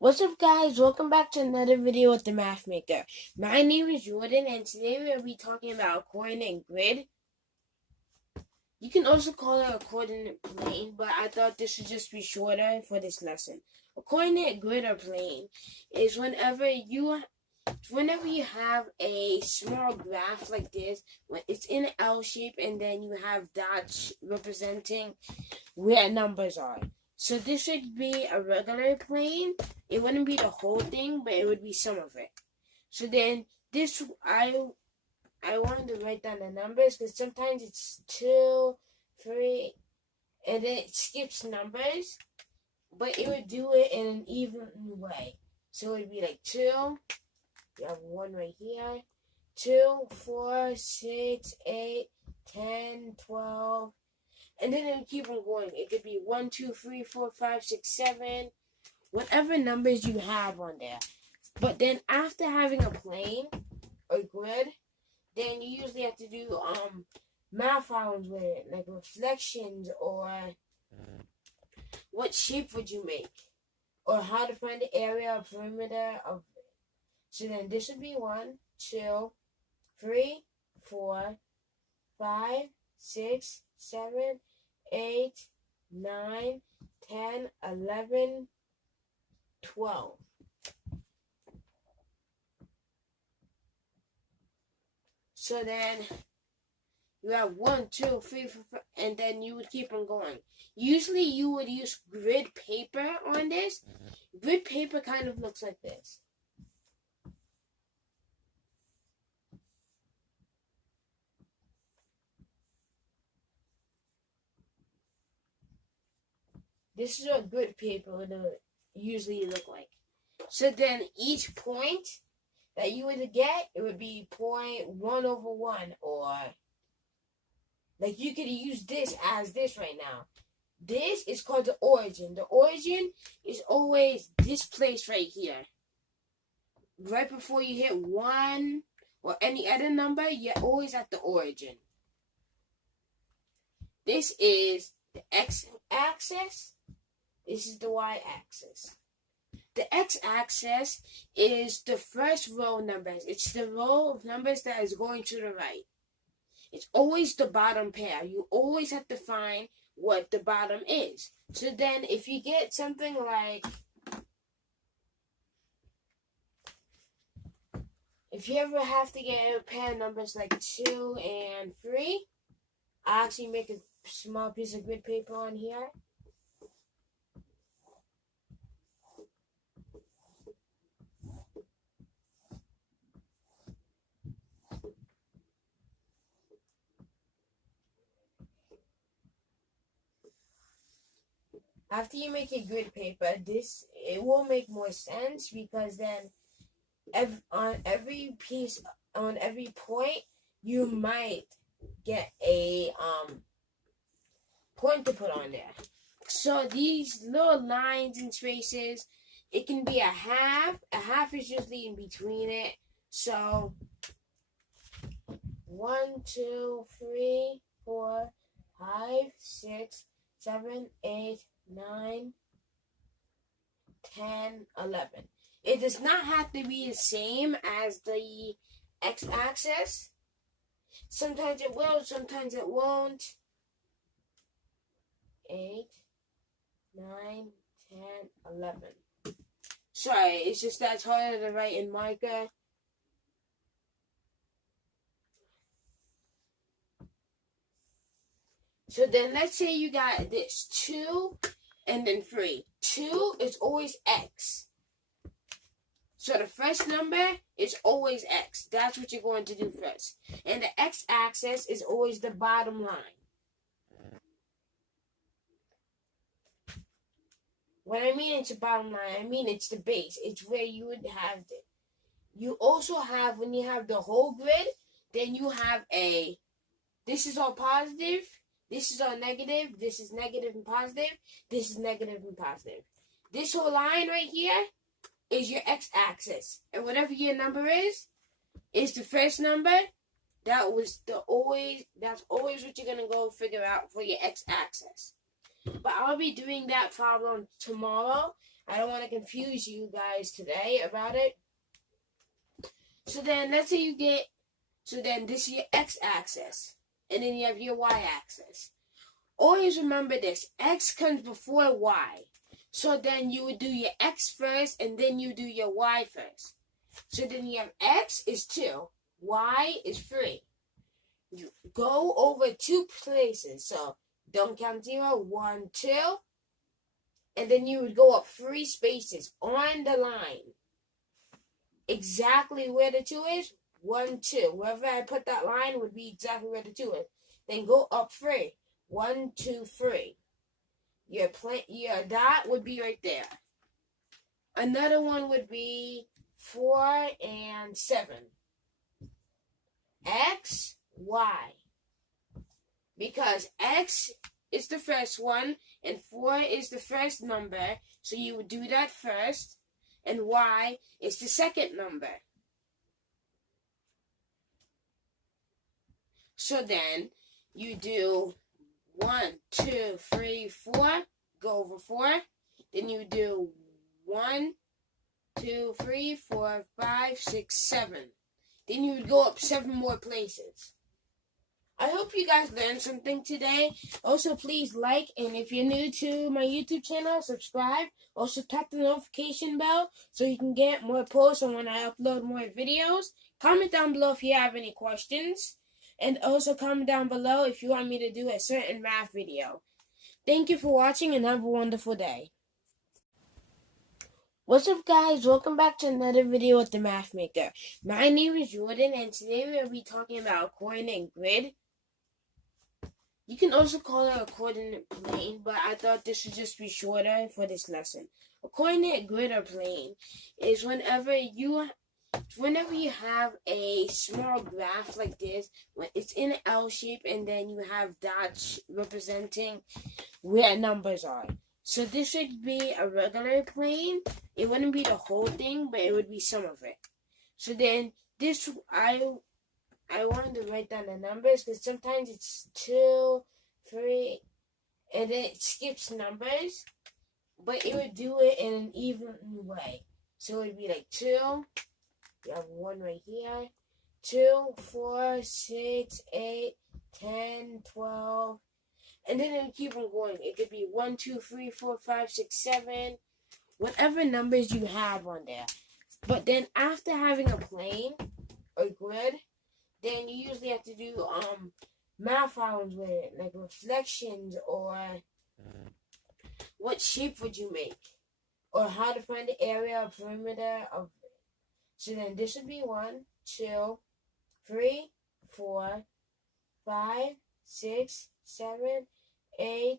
What's up, guys? Welcome back to another video with the Math Maker. My name is Jordan, and today we'll be talking about a coordinate grid. You can also call it a coordinate plane, but I thought this would just be shorter for this lesson. A coordinate grid or plane is whenever you have a small graph like this, when it's in an L shape, and then you have dots representing where numbers are. So this would be a regular plane. It wouldn't be the whole thing, but it would be some of it. So then this, I wanted to write down the numbers because sometimes it's 2, 3, and then it skips numbers, but it would do it in an even way. So it would be like 2, you have 1 right here, 2, 4, 6, 8, 10, 12, and then it would keep on going. It could be 1, 2, 3, 4, 5, 6, 7, whatever numbers you have on there. But then after having a plane or grid, then you usually have to do math problems with it, like reflections, or what shape would you make, or how to find the area or perimeter of it. So then this would be 1, 2, 3, 4, 5, 6, 7, 8, 9, 10, 11, 12. So then you have 1, 2, 3, 4, 5, and then you would keep on going. Usually you would use grid paper on this. Grid paper kind of looks like this. This is what grid paper would usually look like. So then each point that you would get, it would be 0.1/1, or like you could use this as this right now. This is called the origin. The origin is always this place right here. Right before you hit 1 or any other number, you're always at the origin. This is the x-axis. This is the y-axis. The x-axis is the first row numbers. It's the row of numbers that is going to the right. It's always the bottom pair. You always have to find what the bottom is. So then if you get something like, if you ever have to get a pair of numbers like 2 and 3, I actually make a small piece of grid paper on here. After you make a grid paper, it will make more sense, because then on every piece, on every point, you might get a point to put on there. So these little lines and spaces, it can be a half. A half is usually in between it. So 1, 2, 3, 4, 5, 6, 7, 8, 9, 10, 11. It does not have to be the same as the x-axis. Sometimes it will, sometimes it won't. 8, 9, 10, 11. Sorry, it's just that's harder to write in marker. So then let's say you got this 2 and then 3. 2 is always x. So the first number is always x. That's what you're going to do first. And the x-axis is always the bottom line. When I mean it's the bottom line, I mean it's the base. It's where you would have it. You also have, when you have the whole grid, then you have this is all positive, this is all negative, this is negative and positive, this is negative and positive. This whole line right here is your x-axis. And whatever your number is the first number. That's always what you're going to go figure out for your x-axis. But I'll be doing that problem tomorrow. I don't want to confuse you guys today about it. So then let's say you get, so then this is your x-axis, and then you have your y-axis. Always remember this, x comes before y. So then you would do your x first, and then you do your y first. So then you have x is 2, y is 3. You go over 2 places, so don't count 0, 1, 2, and then you would go up 3 spaces on the line. Exactly where the 2 is, 1, 2. Wherever I put that line would be exactly where the 2 is. Then go up 3, 1, 2, 3. Your dot would be right there. Another one would be 4 and 7. X, Y. Because X is the first one and 4 is the first number, so you would do that first, and Y is the second number. So then you do 1, 2, 3, 4, go over 4. Then you do 1, 2, 3, 4, 5, 6, 7. Then you would go up 7 more places. I hope you guys learned something today. Also, please like, and if you're new to my YouTube channel, subscribe. Also, tap the notification bell so you can get more posts on when I upload more videos. Comment down below if you have any questions. And also comment down below if you want me to do a certain math video. Thank you for watching and have a wonderful day. What's up, guys? Welcome back to another video with the Math Maker. My name is Jordan, and today we'll be talking about coordinate grid. You can also call it a coordinate plane, but I thought this would just be shorter for this lesson. A coordinate grid or plane is whenever you have a small graph like this, when it's in an L shape, and then you have dots representing where numbers are. So this would be a regular plane. It wouldn't be the whole thing, but it would be some of it. So then this, I wanted to write down the numbers because sometimes it's 2, 3, and then it skips numbers, but it would do it in an even way. So it would be like 2, you have 1 right here, 2, 4, 6, 8, 10, 12, and then it would keep on going. It could be 1, 2, 3, 4, 5, 6, 7, whatever numbers you have on there. But then after having a plane or grid, then you usually have to do math problems with it, like reflections, or what shape would you make, or how to find the area or perimeter of it. So then this would be 1, 2, 3, 4, 5, 6, 7, 8,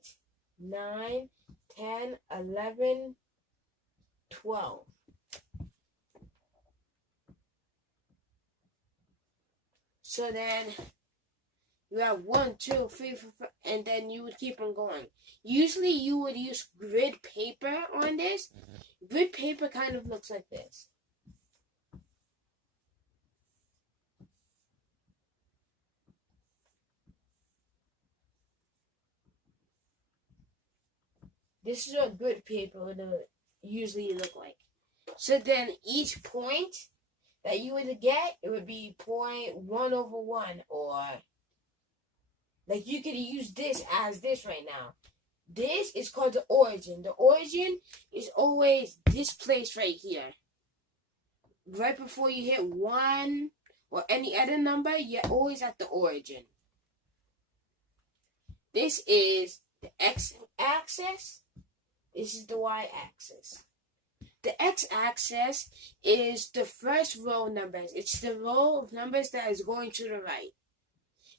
9, 10, 11, 12. So then you have 1, 2, 3, 4, 5, and then you would keep on going. Usually you would use grid paper on this. Grid paper kind of looks like this. This is what grid paper would usually look like. So then each point that you would get, it would be 0.1/1, or like you could use this as this right now. This is called the origin. The origin is always this place right here. Right before you hit 1 or any other number, you're always at the origin. This is the x-axis. This is the y-axis. The x-axis is the first row numbers. It's the row of numbers that is going to the right.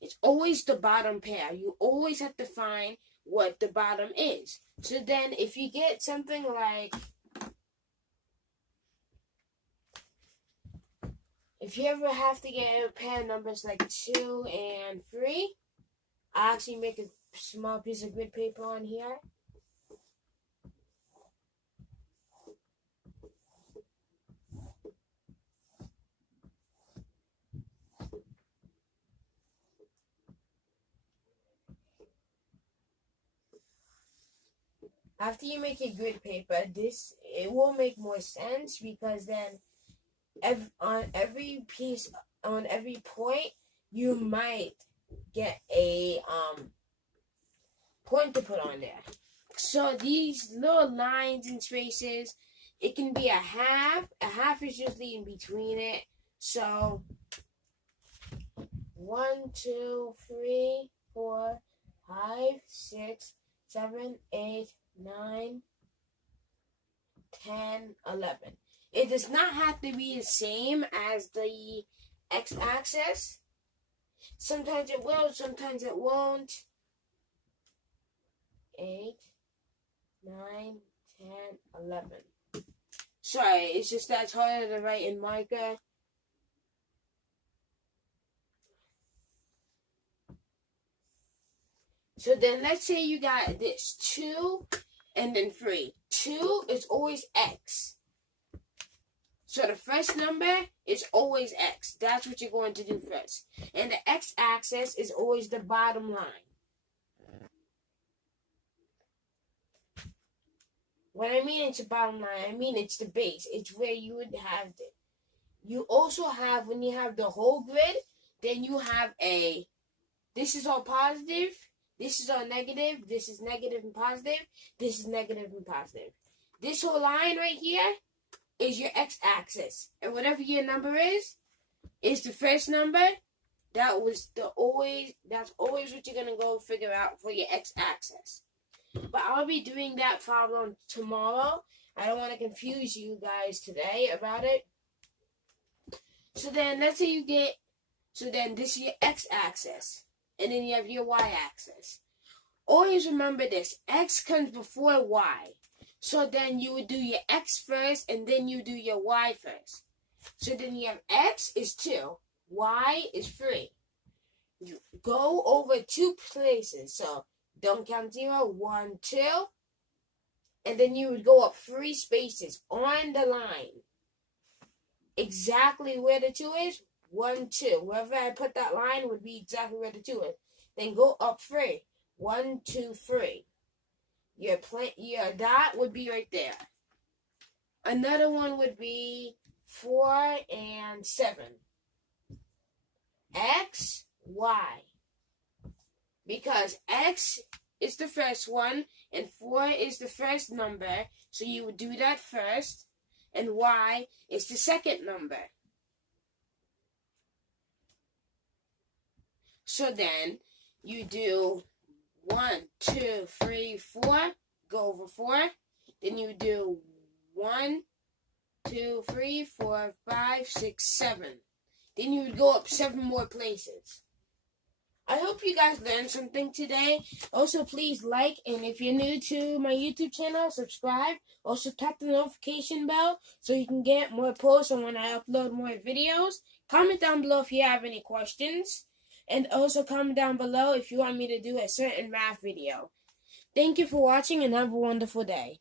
It's always the bottom pair. You always have to find what the bottom is. So then if you get something like, if you ever have to get a pair of numbers like 2 and 3, I actually make a small piece of grid paper on here. after you make your grid paper, it will make more sense, because then on every point, you might get a point to put on there. So these little lines and spaces, it can be a half. A half is usually in between it. So 1, 2, 3, 4, 5, 6, 7, 8, 9, 10, 11. It does not have to be the same as the x-axis. Sometimes it will, sometimes it won't. 8, 9, 10, 11. Sorry, it's just that it's harder to write in marker. So then let's say you got this 2 and then 3. 2 is always x. So the first number is always x. That's what you're going to do first. And the x-axis is always the bottom line. When I mean it's the bottom line, I mean it's the base. It's where you would have it. You also have, when you have the whole grid, then you have this is all positive, this is all negative, this is negative and positive, this is negative and positive. This whole line right here is your x-axis. And whatever your number is the first number. That's always what you're going to go figure out for your x-axis. But I'll be doing that problem tomorrow. I don't want to confuse you guys today about it. So then let's say this is your x-axis. And then you have your y-axis. Always remember this. X comes before y. So then you would do your x first, and then you do your y first. So then you have x is 2. Y is 3. You go over 2 places. So don't count 0, 1, 2. And then you would go up 3 spaces on the line. Exactly where the 2 is, 1, 2. Wherever I put that line would be exactly where the 2 is. Then go up 3. 1, 2, 3. Your dot would be right there. Another one would be 4 and 7. X, Y. Because X is the first one and 4 is the first number, so you would do that first, and Y is the second number. So then you do 1, 2, 3, 4, go over 4. Then you do 1, 2, 3, 4, 5, 6, 7. Then you would go up 7 more places. I hope you guys learned something today. Also, please like, and if you're new to my YouTube channel, subscribe. Also, tap the notification bell so you can get more posts on when I upload more videos. Comment down below if you have any questions. And also comment down below if you want me to do a certain math video. Thank you for watching and have a wonderful day.